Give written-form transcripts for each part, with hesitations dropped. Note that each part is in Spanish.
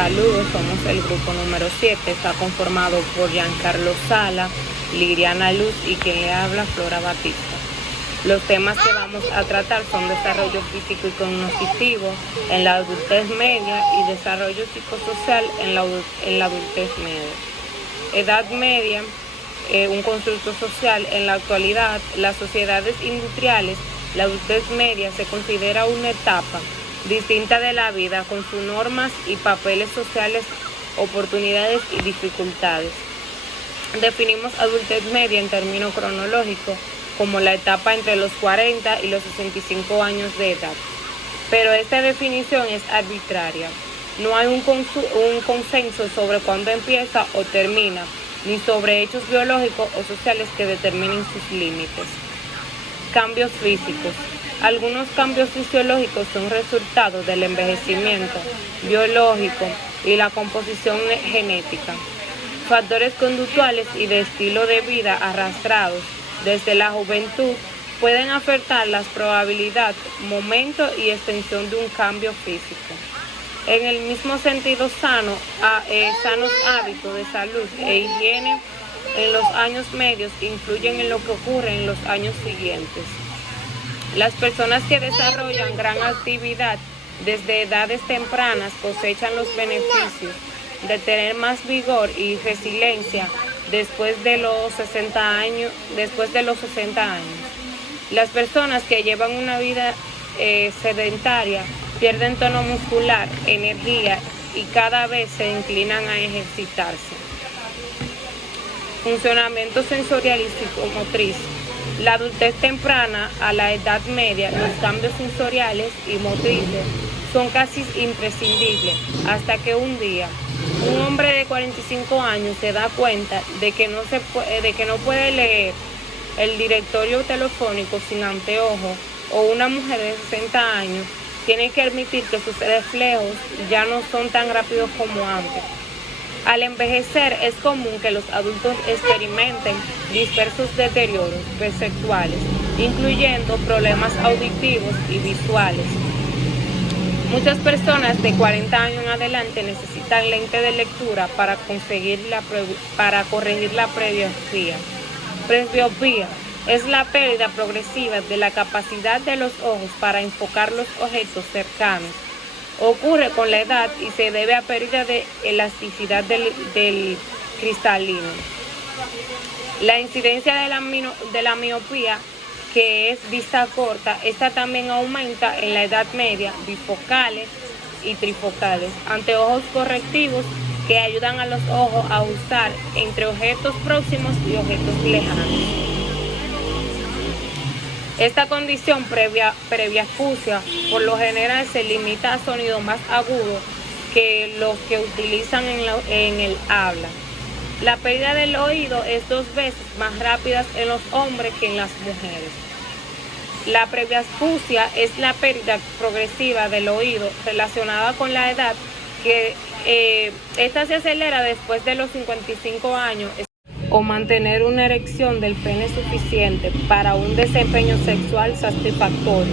Saludos, somos el grupo número 7, está conformado por Giancarlo Sala, Liriana Luz y quien le habla, Flora Batista. Los temas que vamos a tratar son desarrollo físico y cognitivo en la adultez media y desarrollo psicosocial en la adultez media. Edad media, un constructo social. En la actualidad, las sociedades industriales, la adultez media se considera una etapa distinta de la vida con sus normas y papeles sociales, oportunidades y dificultades. Definimos adultez media en términos cronológicos como la etapa entre los 40 y los 65 años de edad. Pero esta definición es arbitraria. No hay un consenso sobre cuándo empieza o termina, ni sobre hechos biológicos o sociales que determinen sus límites. Cambios físicos. Algunos cambios fisiológicos son resultado del envejecimiento biológico y la composición genética. Factores conductuales y de estilo de vida arrastrados desde la juventud pueden afectar la probabilidad, momento y extensión de un cambio físico. En el mismo sentido, sanos hábitos de salud e higiene en los años medios influyen en lo que ocurre en los años siguientes. Las personas que desarrollan gran actividad desde edades tempranas cosechan los beneficios de tener más vigor y resiliencia después de los 60 años. Las personas que llevan una vida sedentaria pierden tono muscular, energía y cada vez se inclinan a ejercitarse. Funcionamiento sensorial y psicomotriz. La adultez temprana a la edad media, los cambios sensoriales y motrices son casi imprescindibles hasta que un día un hombre de 45 años se da cuenta de que no puede leer el directorio telefónico sin anteojos, o una mujer de 60 años tiene que admitir que sus reflejos ya no son tan rápidos como antes. Al envejecer es común que los adultos experimenten dispersos deterioros perceptuales, incluyendo problemas auditivos y visuales. Muchas personas de 40 años en adelante necesitan lentes de lectura para corregir la presbiopía. Presbiopía es la pérdida progresiva de la capacidad de los ojos para enfocar los objetos cercanos. Ocurre con la edad y se debe a pérdida de elasticidad del cristalino. La incidencia de la miopía, que es vista corta, esta también aumenta en la edad media, bifocales y trifocales, anteojos correctivos que ayudan a los ojos a ajustar entre objetos próximos y objetos lejanos. Esta condición presbiacusia por lo general se limita a sonidos más agudos que los que utilizan en el habla. La pérdida del oído es 2 veces más rápida en los hombres que en las mujeres. La presbiacusia es la pérdida progresiva del oído relacionada con la edad, que esta se acelera después de los 55 años, o mantener una erección del pene suficiente para un desempeño sexual satisfactorio.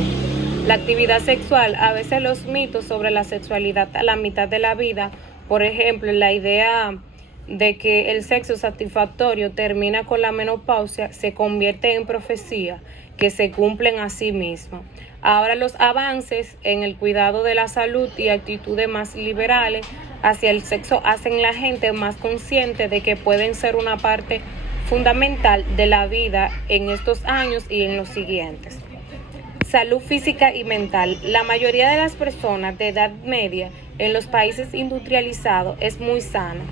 La actividad sexual, a veces los mitos sobre la sexualidad a la mitad de la vida, por ejemplo, la idea de que el sexo satisfactorio termina con la menopausia, se convierte en profecía que se cumplen a sí misma. Ahora los avances en el cuidado de la salud y actitudes más liberales hacia el sexo hacen la gente más consciente de que pueden ser una parte fundamental de la vida en estos años y en los siguientes. Salud física y mental. La mayoría de las personas de edad media en los países industrializados es muy sana,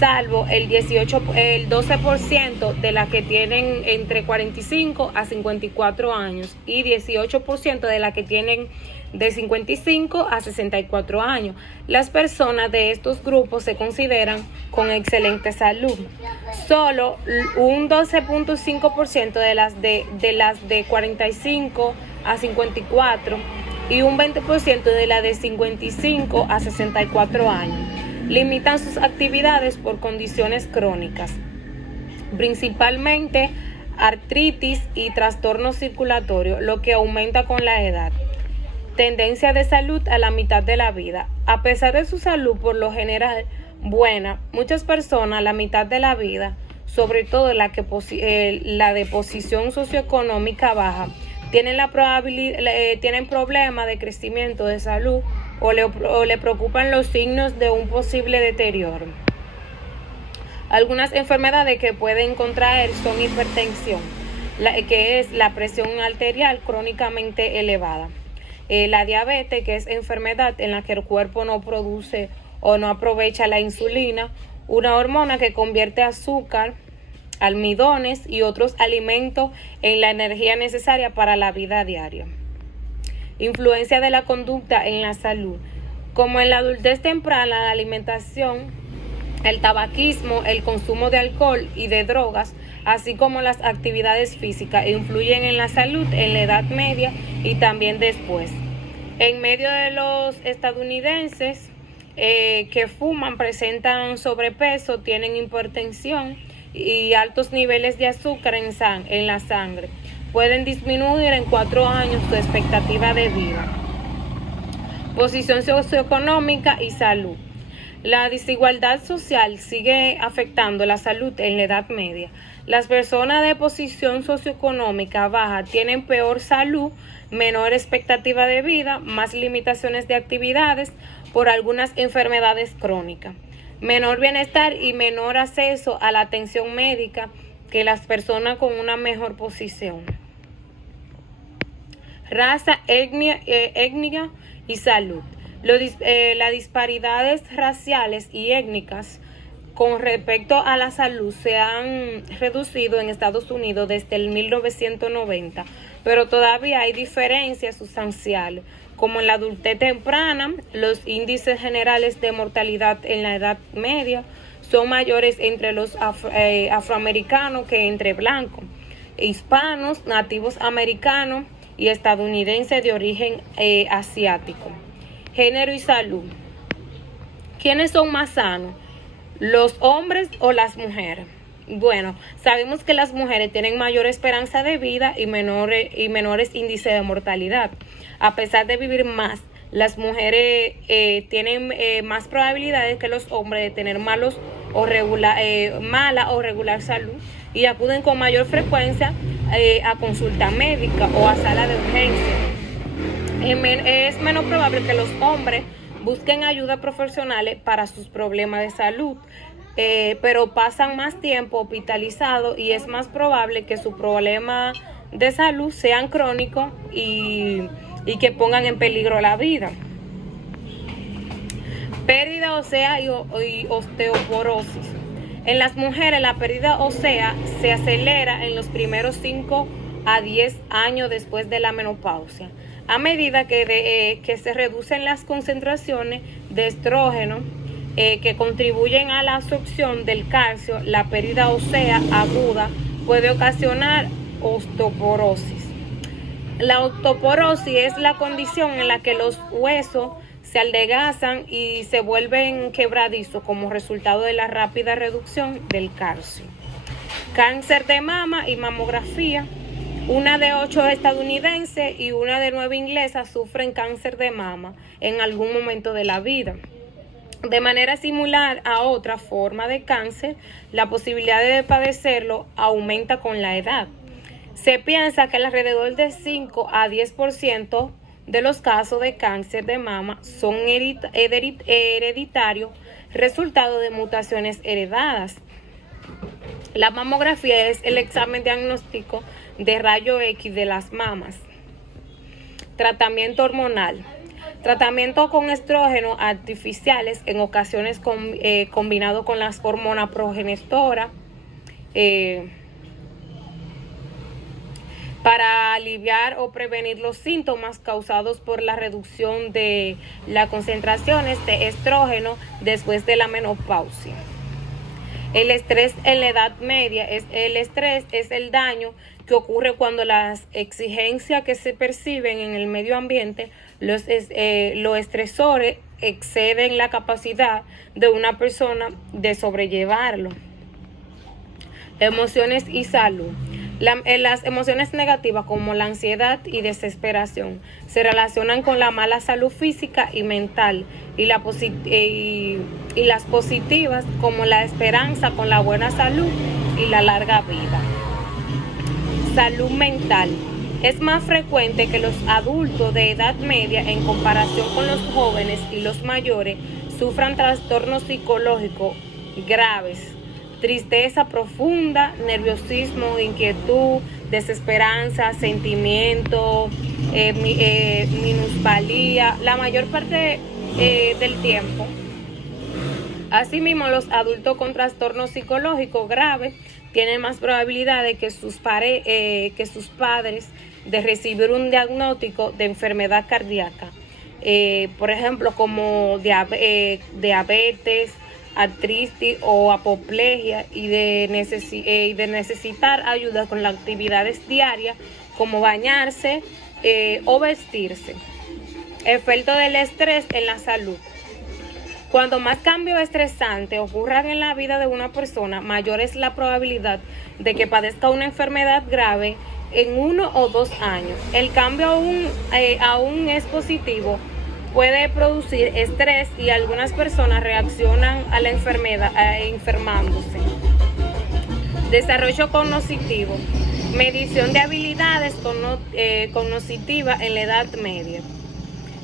salvo el 12% de las que tienen entre 45 a 54 años y 18% de las que tienen de 55 a 64 años. Las personas de estos grupos se consideran con excelente salud. Solo un 12.5% de las de 45 a 54 y un 20% de las de 55 a 64 años. Limitan sus actividades por condiciones crónicas, principalmente artritis y trastornos circulatorios, lo que aumenta con la edad. Tendencia de salud a la mitad de la vida. A pesar de su salud por lo general buena, muchas personas a la mitad de la vida, sobre todo la de posición socioeconómica baja, tienen problemas de crecimiento de salud o le preocupan los signos de un posible deterioro. Algunas enfermedades que pueden contraer son hipertensión, que es la presión arterial crónicamente elevada, la diabetes, que es enfermedad en la que el cuerpo no produce o no aprovecha la insulina, una hormona que convierte azúcar, almidones y otros alimentos en la energía necesaria para la vida diaria. Influencia de la conducta en la salud. Como en la adultez temprana, la alimentación, el tabaquismo, el consumo de alcohol y de drogas, así como las actividades físicas, influyen en la salud en la Edad Media y también después. En medio de los estadounidenses que fuman presentan sobrepeso, tienen hipertensión y altos niveles de azúcar en la sangre. Pueden disminuir en 4 años su expectativa de vida. Posición socioeconómica y salud. La desigualdad social sigue afectando la salud en la Edad Media. Las personas de posición socioeconómica baja tienen peor salud, menor expectativa de vida, más limitaciones de actividades por algunas enfermedades crónicas, menor bienestar y menor acceso a la atención médica que las personas con una mejor posición. Raza, etnia y salud. Las disparidades raciales y étnicas con respecto a la salud se han reducido en Estados Unidos desde el 1990, pero todavía hay diferencias sustanciales, como en la adultez temprana. Los índices generales de mortalidad en la Edad Media son mayores entre los afroamericanos que entre blancos, hispanos, nativos americanos y estadounidenses de origen asiático. Género y salud. ¿Quiénes son más sanos? ¿Los hombres o las mujeres? Bueno, sabemos que las mujeres tienen mayor esperanza de vida y menores índices de mortalidad. A pesar de vivir más, las mujeres tienen más probabilidades que los hombres de tener mala o regular salud y acuden con mayor frecuencia a consulta médica o a sala de urgencia. Es menos probable que los hombres busquen ayuda profesional para sus problemas de salud, pero pasan más tiempo hospitalizados y es más probable que sus problemas de salud sean crónicos y que pongan en peligro la vida. Pérdida ósea y osteoporosis. En las mujeres, la pérdida ósea se acelera en los primeros 5 a 10 años después de la menopausia. A medida que se reducen las concentraciones de estrógeno que contribuyen a la absorción del calcio, la pérdida ósea aguda puede ocasionar osteoporosis. La osteoporosis es la condición en la que los huesos se adelgazan y se vuelven quebradizos como resultado de la rápida reducción del calcio. Cáncer de mama y mamografía. Una de 8 estadounidenses y una de 9 inglesas sufren cáncer de mama en algún momento de la vida. De manera similar a otra forma de cáncer, la posibilidad de padecerlo aumenta con la edad. Se piensa que alrededor de 5 a 10% de los casos de cáncer de mama son hereditarios, resultado de mutaciones heredadas. La mamografía es el examen diagnóstico de rayo X de las mamas. Tratamiento hormonal. Tratamiento con estrógenos artificiales, en ocasiones combinado con las hormonas progesteronas, para aliviar o prevenir los síntomas causados por la reducción de las concentraciones de estrógeno después de la menopausia. El estrés en la Edad Media. El estrés es el daño que ocurre cuando las exigencias que se perciben en el medio ambiente, los estresores, exceden la capacidad de una persona de sobrellevarlo. Emociones y salud. Las emociones negativas como la ansiedad y desesperación se relacionan con la mala salud física y mental y las positivas como la esperanza con la buena salud y la larga vida. Salud mental. Es más frecuente que los adultos de edad media en comparación con los jóvenes y los mayores sufran trastornos psicológicos graves. Tristeza profunda, nerviosismo, inquietud, desesperanza, sentimiento, minusvalía, la mayor parte del tiempo. Asimismo, los adultos con trastornos psicológicos graves tienen más probabilidad de que sus padres de recibir un diagnóstico de enfermedad cardíaca, por ejemplo, como diabetes, artritis o apoplejia y de necesitar ayuda con las actividades diarias como bañarse o vestirse. Efecto del estrés en la salud. Cuando más cambios estresantes ocurran en la vida de una persona, mayor es la probabilidad de que padezca una enfermedad grave en 1 o 2 años. El cambio aún es positivo, puede producir estrés y algunas personas reaccionan a la enfermedad enfermándose. Desarrollo cognitivo. Medición de habilidades cognitivas en la Edad Media.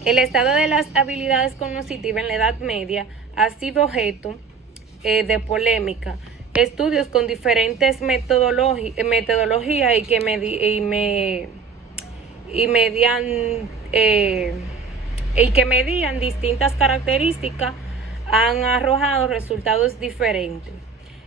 El estado de las habilidades cognitivas en la Edad Media ha sido objeto de polémica. Estudios con diferentes metodologías y que medían distintas características han arrojado resultados diferentes.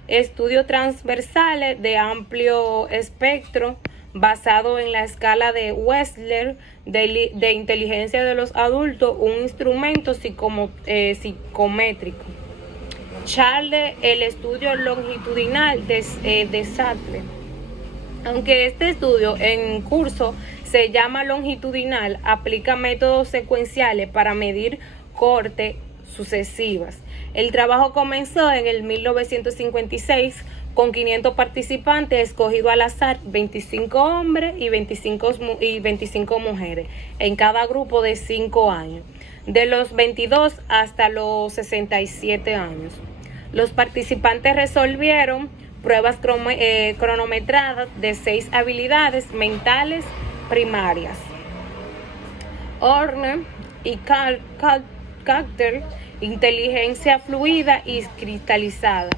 Estudios transversales de amplio espectro basado en la escala de Wechsler de inteligencia de los adultos, un instrumento psicométrico. Charles, el estudio longitudinal de Sattler. Aunque este estudio en curso se llama longitudinal, aplica métodos secuenciales para medir cortes sucesivas. El trabajo comenzó en el 1956 con 500 participantes escogidos al azar, 25 hombres y 25 mujeres, en cada grupo de 5 años, de los 22 hasta los 67 años. Los participantes resolvieron pruebas cronometradas de 6 habilidades mentales primarias. Horner y Carter, inteligencia fluida y cristalizada.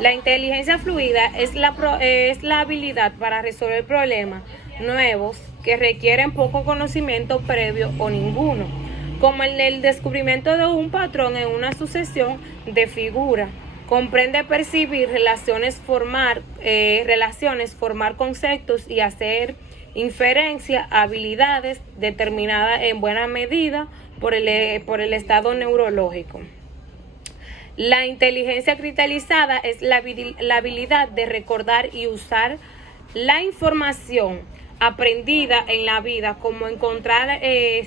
La inteligencia fluida es la habilidad para resolver problemas nuevos que requieren poco conocimiento previo o ninguno, como el descubrimiento de un patrón en una sucesión de figuras. Comprende percibir relaciones, formar conceptos y hacer inferencia, habilidades determinadas en buena medida por el estado neurológico. La inteligencia cristalizada es la habilidad de recordar y usar la información aprendida en la vida, como encontrar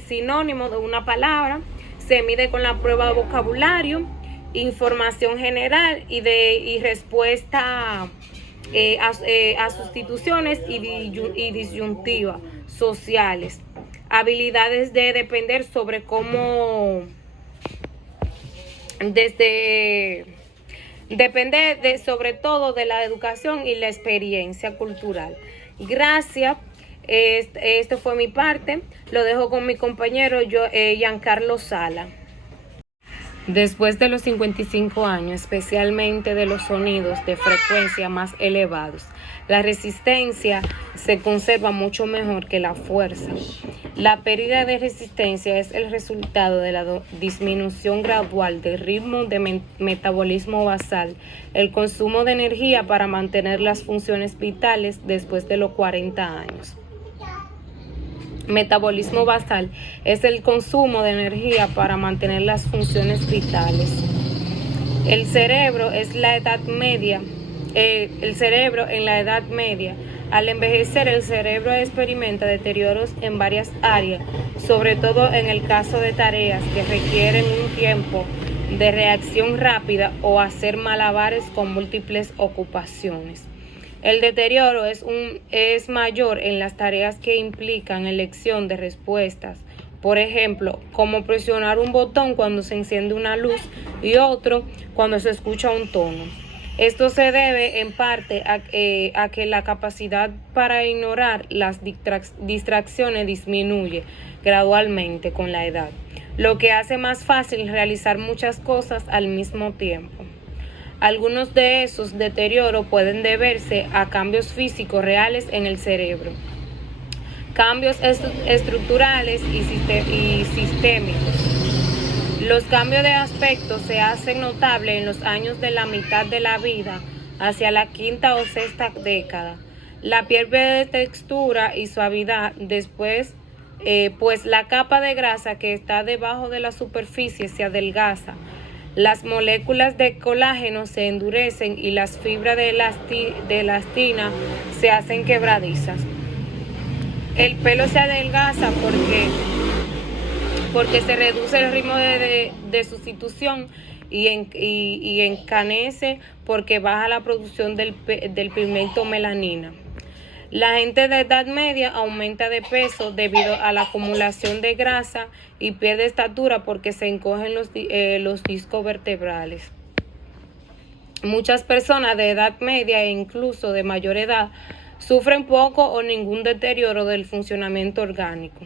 sinónimos de una palabra. Se mide con la prueba de vocabulario, información general y respuesta a sustituciones y disyuntivas sociales. Habilidades de depender sobre cómo depende sobre todo de la educación y la experiencia cultural. Gracias. Esto fue mi parte. Lo dejo con mi compañero Giancarlo Sala. Después de los 55 años, especialmente de los sonidos de frecuencia más elevados, la resistencia se conserva mucho mejor que la fuerza. La pérdida de resistencia es el resultado de la disminución gradual del ritmo de metabolismo basal, el consumo de energía para mantener las funciones vitales después de los 40 años. Metabolismo basal es el consumo de energía para mantener las funciones vitales. El cerebro en la Edad Media. Al envejecer, el cerebro experimenta deterioros en varias áreas, sobre todo en el caso de tareas que requieren un tiempo de reacción rápida o hacer malabares con múltiples ocupaciones. El deterioro es mayor en las tareas que implican elección de respuestas. Por ejemplo, como presionar un botón cuando se enciende una luz y otro cuando se escucha un tono. Esto se debe en parte a que la capacidad para ignorar las distracciones disminuye gradualmente con la edad, lo que hace más fácil realizar muchas cosas al mismo tiempo. Algunos de esos deterioros pueden deberse a cambios físicos reales en el cerebro, cambios estructurales y sistémicos. Los cambios de aspecto se hacen notables en los años de la mitad de la vida hacia la quinta o sexta década. La piel pierde textura y suavidad después, pues la capa de grasa que está debajo de la superficie se adelgaza. Las moléculas de colágeno se endurecen y las fibras de elastina se hacen quebradizas. El pelo se adelgaza porque se reduce el ritmo de sustitución y encanece porque baja la producción del pigmento melanina. La gente de edad media aumenta de peso debido a la acumulación de grasa y pierde estatura porque se encogen los discos vertebrales. Muchas personas de edad media e incluso de mayor edad sufren poco o ningún deterioro del funcionamiento orgánico.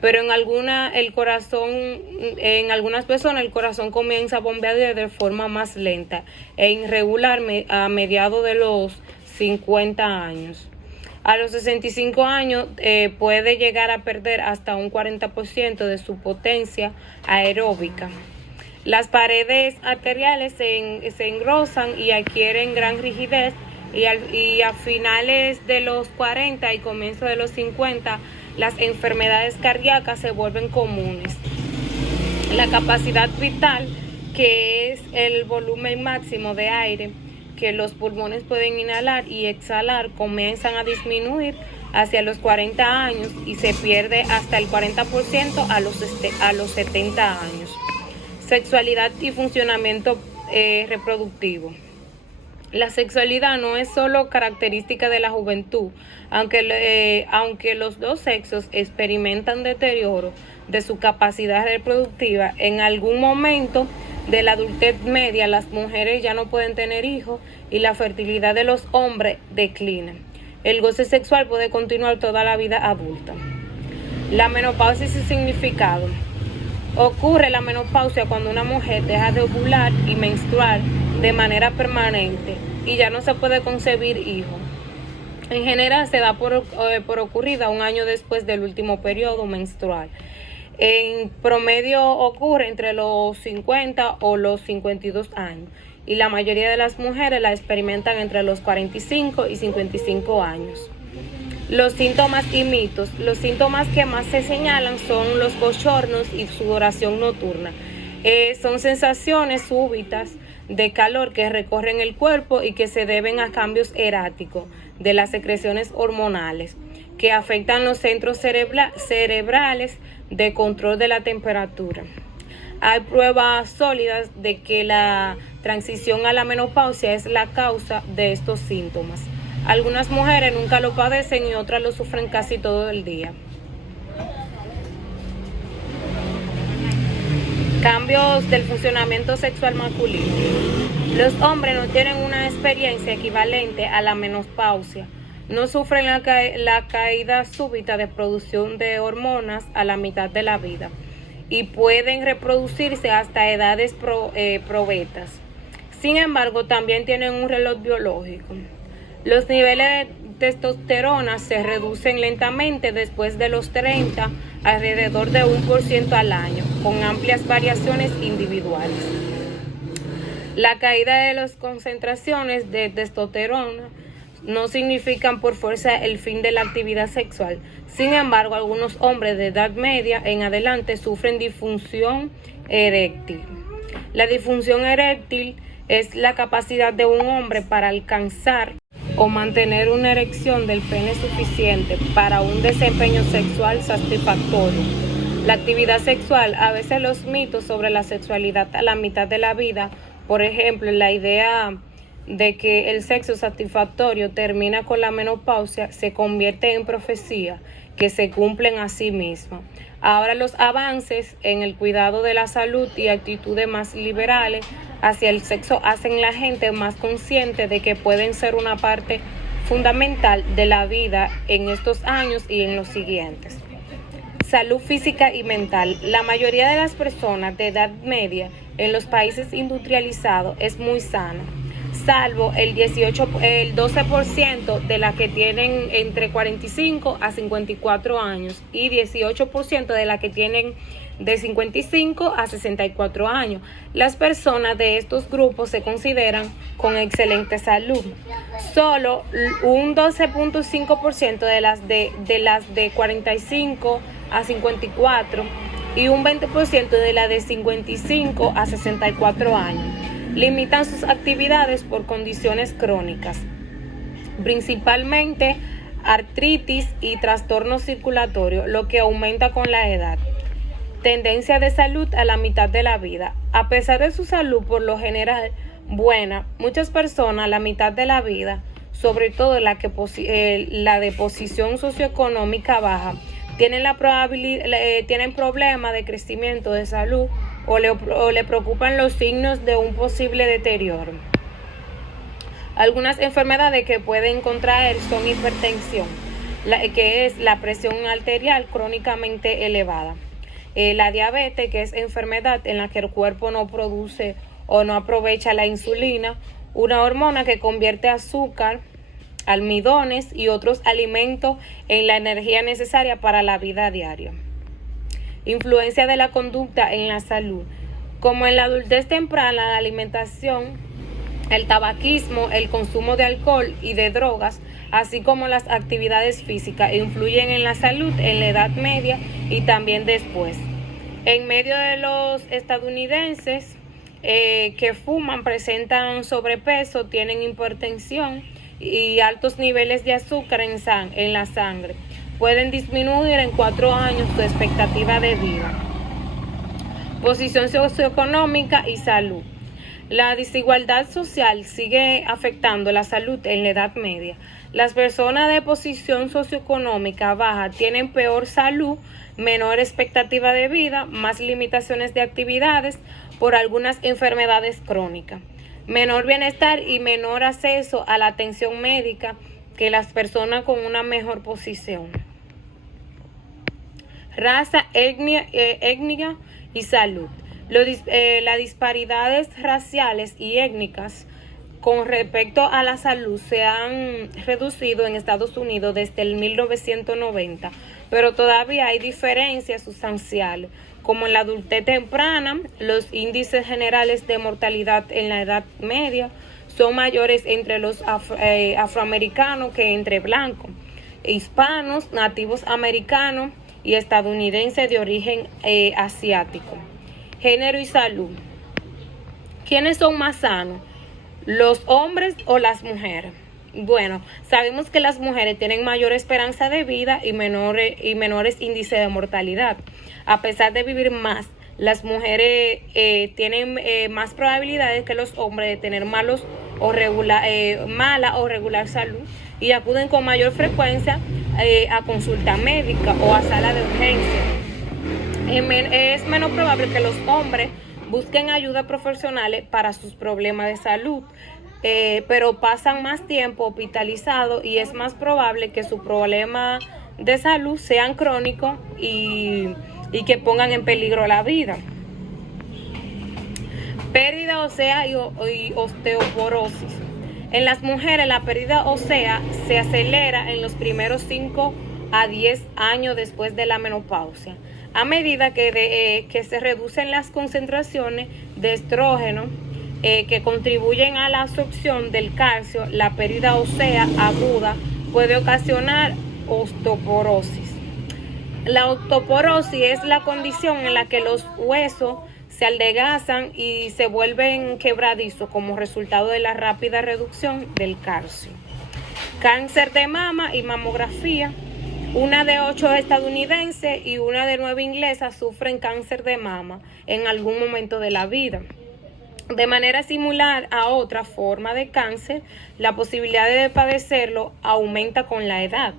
Pero en algunas personas el corazón comienza a bombear de forma más lenta e irregular a mediados de los 50 años. A los 65 años puede llegar a perder hasta un 40% de su potencia aeróbica. Las paredes arteriales se engrosan y adquieren gran rigidez y a finales de los 40 y comienzo de los 50 las enfermedades cardíacas se vuelven comunes. La capacidad vital, que es el volumen máximo de aire que los pulmones pueden inhalar y exhalar, comienzan a disminuir hacia los 40 años y se pierde hasta el 40% a los 70 años. Sexualidad y funcionamiento reproductivo. La sexualidad no es solo característica de la juventud, aunque los dos sexos experimentan deterioro de su capacidad reproductiva. En algún momento de la adultez media, las mujeres ya no pueden tener hijos y la fertilidad de los hombres declina. El goce sexual puede continuar toda la vida adulta. La menopausia y su significado. Ocurre la menopausia cuando una mujer deja de ovular y menstruar de manera permanente y ya no se puede concebir hijos. En general se da por ocurrida un año después del último periodo menstrual. En promedio ocurre entre los 50 o los 52 años y la mayoría de las mujeres la experimentan entre los 45 y 55 años. Los síntomas y mitos. Los síntomas que más se señalan son los bochornos y sudoración nocturna. Son sensaciones súbitas de calor que recorren el cuerpo y que se deben a cambios erráticos de las secreciones hormonales que afectan los centros cerebrales de control de la temperatura. Hay pruebas sólidas de que la transición a la menopausia es la causa de estos síntomas. Algunas mujeres nunca lo padecen y otras lo sufren casi todo el día. Cambios del funcionamiento sexual masculino. Los hombres no tienen una experiencia equivalente a la menopausia. No sufren la caída súbita de producción de hormonas a la mitad de la vida y pueden reproducirse hasta edades probetas. Sin embargo, también tienen un reloj biológico. Los niveles de testosterona se reducen lentamente después de los 30, alrededor de 1% al año, con amplias variaciones individuales. La caída de las concentraciones de testosterona no significan por fuerza el fin de la actividad sexual. Sin embargo, algunos hombres de edad media en adelante sufren disfunción eréctil. La disfunción eréctil es la capacidad de un hombre para alcanzar o mantener una erección del pene suficiente para un desempeño sexual satisfactorio. La actividad sexual, a veces los mitos sobre la sexualidad a la mitad de la vida, por ejemplo, la idea de que el sexo satisfactorio termina con la menopausia se convierte en profecía que se cumplen a sí misma. Ahora los avances en el cuidado de la salud y actitudes más liberales hacia el sexo hacen a la gente más consciente de que pueden ser una parte fundamental de la vida en estos años y en los siguientes. Salud física y mental. La mayoría de las personas de edad media en los países industrializados es muy sana, salvo el 12% de las que tienen entre 45 a 54 años y 18% de las que tienen de 55 a 64 años. Las personas de estos grupos se consideran con excelente salud. Solo un 12.5% de las de 45 a 54 y un 20% de las de 55 a 64 años limitan sus actividades por condiciones crónicas, principalmente artritis y trastornos circulatorios, lo que aumenta con la edad. Tendencia de salud a la mitad de la vida. A pesar de su salud por lo general buena, muchas personas a la mitad de la vida, sobre todo la de posición socioeconómica baja, tienen problemas de crecimiento de salud o le preocupan los signos de un posible deterioro. Algunas enfermedades que pueden contraer son hipertensión, que es la presión arterial crónicamente elevada, la diabetes, que es enfermedad en la que el cuerpo no produce o no aprovecha la insulina, una hormona que convierte azúcar, almidones y otros alimentos en la energía necesaria para la vida diaria. Influencia de la conducta en la salud. Como en la adultez temprana, la alimentación, el tabaquismo, el consumo de alcohol y de drogas, así como las actividades físicas, influyen en la salud en la edad media y también después. En medio de los estadounidenses que fuman presentan sobrepeso, tienen hipertensión y altos niveles de azúcar en la sangre. Pueden disminuir en 4 años su expectativa de vida. Posición socioeconómica y salud. La desigualdad social sigue afectando la salud en la edad media. Las personas de posición socioeconómica baja tienen peor salud, menor expectativa de vida, más limitaciones de actividades por algunas enfermedades crónicas, menor bienestar y menor acceso a la atención médica que las personas con una mejor posición. Raza, étnica y salud. Las disparidades raciales y étnicas con respecto a la salud se han reducido en Estados Unidos desde el 1990, pero todavía hay diferencias sustanciales, como en la adultez temprana. Los índices generales de mortalidad en la edad media son mayores entre los afroamericanos que entre blancos, hispanos, nativos americanos y estadounidenses de origen asiático. Género y salud. ¿Quiénes son más sanos? ¿Los hombres o las mujeres? Bueno, sabemos que las mujeres tienen mayor esperanza de vida y menores índices de mortalidad. A pesar de vivir más, las mujeres tienen más probabilidades que los hombres de tener mala o regular salud y acuden con mayor frecuencia a consulta médica o a sala de urgencia. Es menos probable que los hombres busquen ayuda profesionales para sus problemas de salud, pero pasan más tiempo hospitalizados y es más probable que sus problemas de salud sean crónicos y que pongan en peligro la vida. Pérdida ósea y osteoporosis. En las mujeres, la pérdida ósea se acelera en los primeros 5 a 10 años después de la menopausia. A medida que se reducen las concentraciones de estrógeno que contribuyen a la absorción del calcio, la pérdida ósea aguda puede ocasionar osteoporosis. La osteoporosis es la condición en la que los huesos se adelgazan y se vuelven quebradizos como resultado de la rápida reducción del calcio. Cáncer de mama y mamografía. 1 de 8 estadounidenses y 1 de 9 inglesas sufren cáncer de mama en algún momento de la vida. De manera similar a otra forma de cáncer, la posibilidad de padecerlo aumenta con la edad.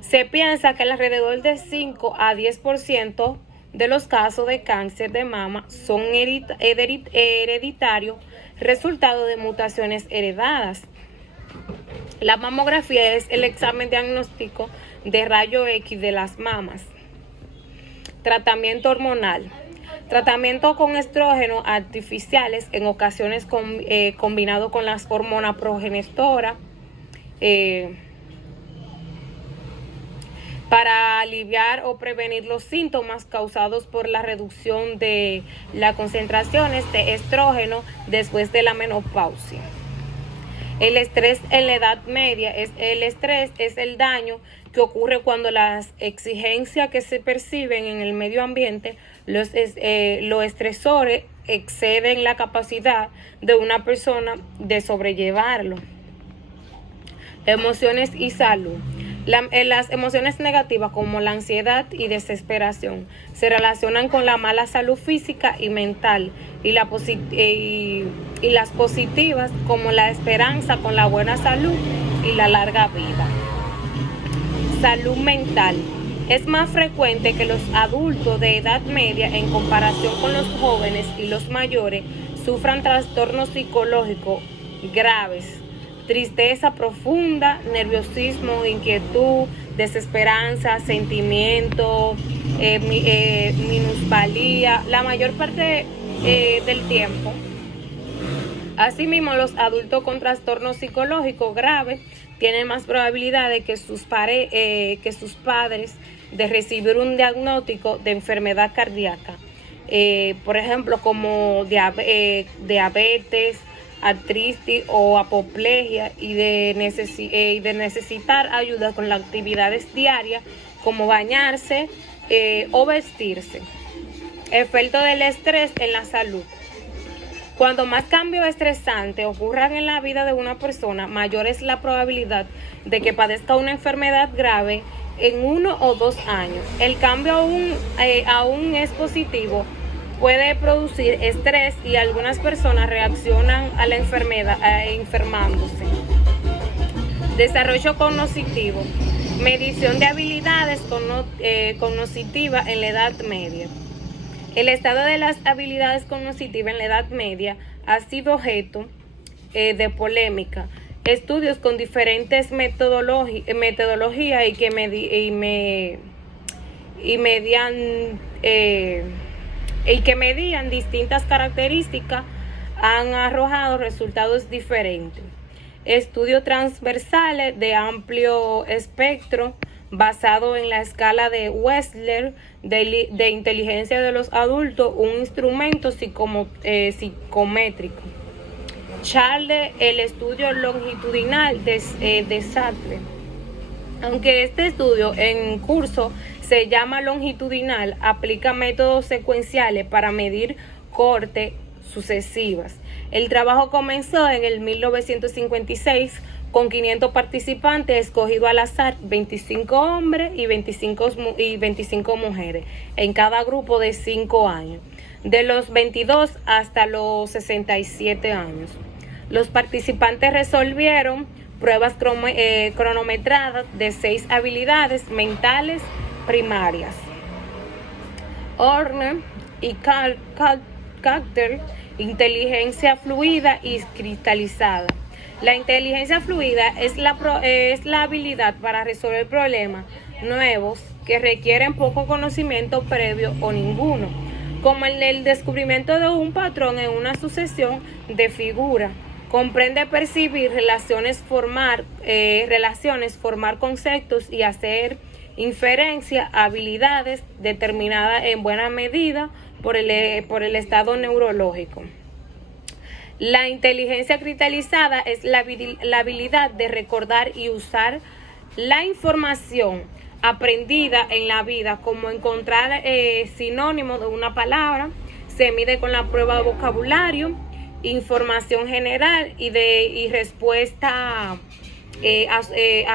Se piensa que alrededor de 5 a 10% de los casos de cáncer de mama son hereditarios, resultado de mutaciones heredadas. La mamografía es el examen diagnóstico de rayo X de las mamas. Tratamiento hormonal. Tratamiento con estrógenos artificiales, en ocasiones combinado con las hormonas progesteronas, para aliviar o prevenir los síntomas causados por la reducción de las concentraciones de estrógeno después de la menopausia. El estrés en la Edad Media. El estrés es el daño que ocurre cuando las exigencias que se perciben en el medio ambiente, los estresores, exceden la capacidad de una persona de sobrellevarlo. Emociones y salud. Las emociones negativas, como la ansiedad y desesperación, se relacionan con la mala salud física y mental, y las positivas, como la esperanza, con la buena salud y la larga vida. Salud mental. Es más frecuente que los adultos de edad media, en comparación con los jóvenes y los mayores, sufran trastornos psicológicos graves. Tristeza profunda, nerviosismo, inquietud, desesperanza, sentimiento, minusvalía, la mayor parte del tiempo. Asimismo, los adultos con trastornos psicológicos graves tienen más probabilidades que sus padres de recibir un diagnóstico de enfermedad cardíaca, por ejemplo, como diabetes, artritis o apoplejía, y de necesitar ayuda con las actividades diarias como bañarse o vestirse. Efecto del estrés en la salud. Cuando más cambios estresantes ocurran en la vida de una persona, mayor es la probabilidad de que padezca una enfermedad grave en 1 o 2 años. El cambio aún es positivo, puede producir estrés, y algunas personas reaccionan a la enfermedad enfermándose. Desarrollo cognitivo. Medición de habilidades cognitivas en la Edad Media. El estado de las habilidades cognitivas en la Edad Media ha sido objeto de polémica. Estudios con diferentes metodologías que medían distintas características han arrojado resultados diferentes. Estudios transversales de amplio espectro, basado en la escala de Wechsler de inteligencia de los adultos, un instrumento psicométrico. Charles, el estudio longitudinal de Sartre. Aunque este estudio en curso se llama longitudinal, aplica métodos secuenciales para medir cortes sucesivas. El trabajo comenzó en el 1956 con 500 participantes escogidos al azar, 25 hombres y 25 mujeres, en cada grupo de 5 años, de los 22 hasta los 67 años. Los participantes resolvieron pruebas cronometradas de 6 habilidades mentales primarias. Horner y Carter, inteligencia fluida y cristalizada. La inteligencia fluida es la habilidad para resolver problemas nuevos que requieren poco conocimiento previo o ninguno, como el descubrimiento de un patrón en una sucesión de figuras. Comprende percibir formar conceptos y hacer inferencia, habilidades determinadas en buena medida por el estado neurológico. La inteligencia cristalizada es la habilidad de recordar y usar la información aprendida en la vida, como encontrar sinónimos de una palabra. Se mide con la prueba de vocabulario, información general y respuesta a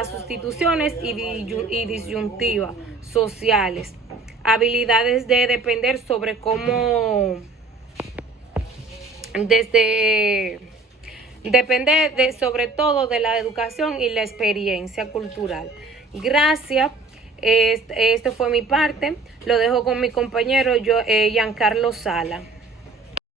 sustituciones y disyuntivas sociales. Habilidades de depender sobre cómo desde depende sobre todo de la educación y la experiencia cultural. Gracias. Este fue mi parte. Lo dejo con mi compañero Giancarlo Sala.